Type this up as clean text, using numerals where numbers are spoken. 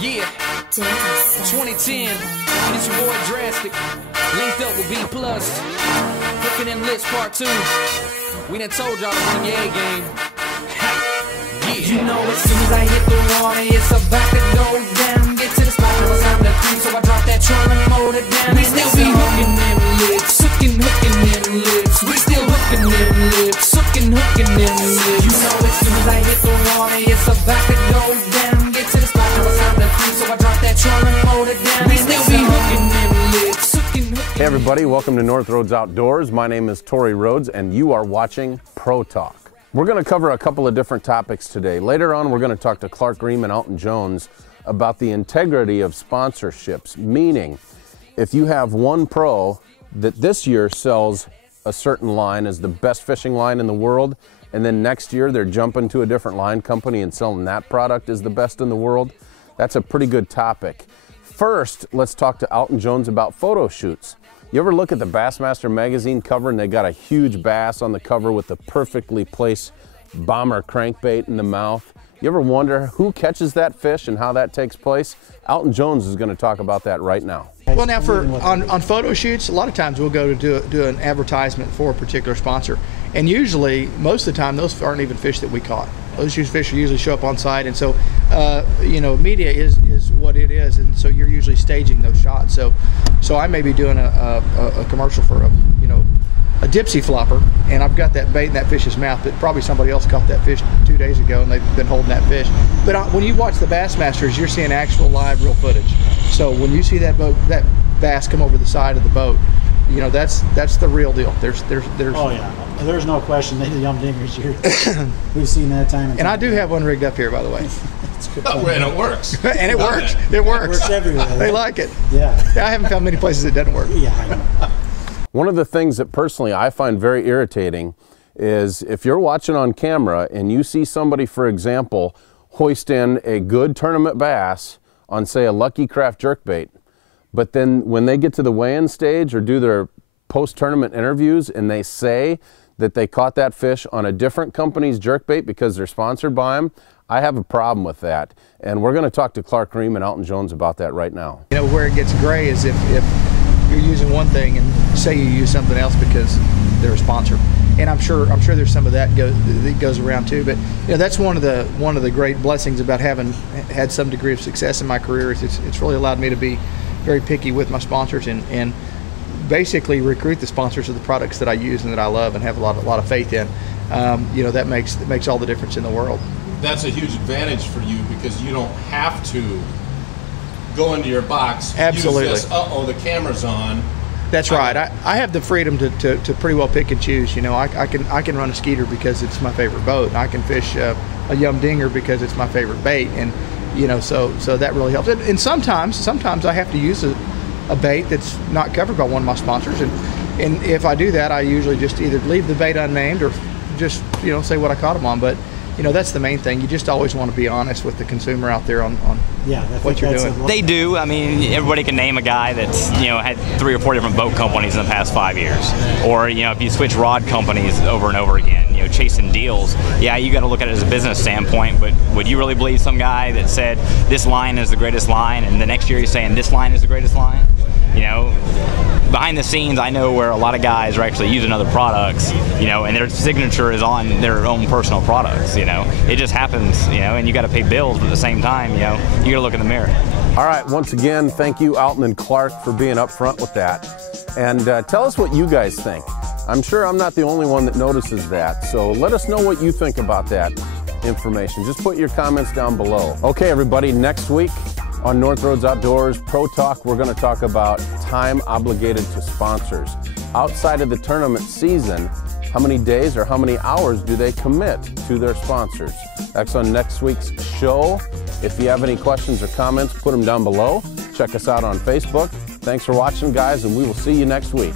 Yeah, 2010, it's your boy Drastic, linked up with B+, Hooking Them Lips Part 2. We done told y'all to bring your A game. Yeah. You know as soon as I hit the water, it's about to go down. Get to the spot, now it's time to creep, so I drop that trolling motor down. We still be hooking them lips, hooking them lips. We still hooking them lips, hooking them lips. You know as soon as I hit the water, it's about to go down. Get to the spot, now it's time to creep, so I drop that trolling motor down. We still be hooking them lips, hooking. Hey everybody, welcome to North Rhodes Outdoors. My name is Tory Rhodes and you are watching Pro Talk. We're going to cover a couple of different topics today. Later on, we're going to talk to Clark Griem and Alton Jones about the integrity of sponsorships, meaning if you have one pro that this year sells a certain line as the best fishing line in the world, and then next year they're jumping to a different line company and selling that product as the best in the world, that's a pretty good topic. First, let's talk to Alton Jones about photo shoots. You ever look at the Bassmaster magazine cover and they got a huge bass on the cover with the perfectly placed bomber crankbait in the mouth? You ever wonder who catches that fish and how that takes place? Alton Jones is going to talk about that right now. Well, now on photo shoots, a lot of times we'll go to do an advertisement for a particular sponsor, and usually most of the time those aren't even fish that we caught. Those fish usually show up on site, and so you know, media is what it is, and so you're usually staging those shots. So I may be doing a commercial for a dipsy flopper, and I've got that bait in that fish's mouth, but probably somebody else caught that fish 2 days ago and they've been holding that fish. But when you watch the Bassmasters, you're seeing actual live real footage. So when you see that bass come over the side of the boat, you know, that's the real deal. There's oh yeah, there's no question. They the Yum Dingers here. We've seen that time and I do have one rigged up here, by the way. And it works. And it works. It works. It works everywhere. They like it. Yeah. I haven't found many places it doesn't work. Yeah, I know. One of the things that personally I find very irritating is if you're watching on camera and you see somebody, for example, hoist in a good tournament bass on, say, a Lucky Craft jerkbait, but then when they get to the weigh-in stage or do their post-tournament interviews and they say that they caught that fish on a different company's jerkbait because they're sponsored by them, I have a problem with that. And we're going to talk to Clark Griem and Alton Jones about that right now. You know, where it gets gray is if you're using one thing and say you use something else because they're a sponsor. And I'm sure there's some of that goes around too. But you know, that's one of the great blessings about having had some degree of success in my career is it's really allowed me to be very picky with my sponsors and basically recruit the sponsors of the products that I use and that I love and have a lot of faith in. You know, that makes all the difference in the world. That's a huge advantage for you because you don't have to go into your box. Absolutely. Use this, the camera's on. That's right. I have the freedom to pretty well pick and choose. You know, I can run a Skeeter because it's my favorite boat. I can fish a Yum Dinger because it's my favorite bait, and you know, so that really helps. And sometimes I have to use a bait that's not covered by one of my sponsors, and if I do that, I usually just either leave the bait unnamed or just say what I caught them on. But you know, that's the main thing. You just always want to be honest with the consumer out there on what you're doing. They do. I mean, everybody can name a guy that's had 3 or 4 different boat companies in the past 5 years, or if you switch rod companies over and over again, chasing deals. Yeah, you got to look at it as a business standpoint. But would you really believe some guy that said this line is the greatest line, and the next year he's saying this line is the greatest line? Behind the scenes, I know where a lot of guys are actually using other products, and their signature is on their own personal products, It just happens, and you got to pay bills, but at the same time, you got to look in the mirror. All right, once again, thank you, Alton and Clark, for being upfront with that. And tell us what you guys think. I'm sure I'm not the only one that notices that, so let us know what you think about that information. Just put your comments down below. Okay, everybody, next week on North Rhodes Outdoors Pro Talk, we're going to talk about time obligated to sponsors. Outside of the tournament season, how many days or how many hours do they commit to their sponsors? That's on next week's show. If you have any questions or comments, put them down below. Check us out on Facebook. Thanks for watching, guys, and we will see you next week.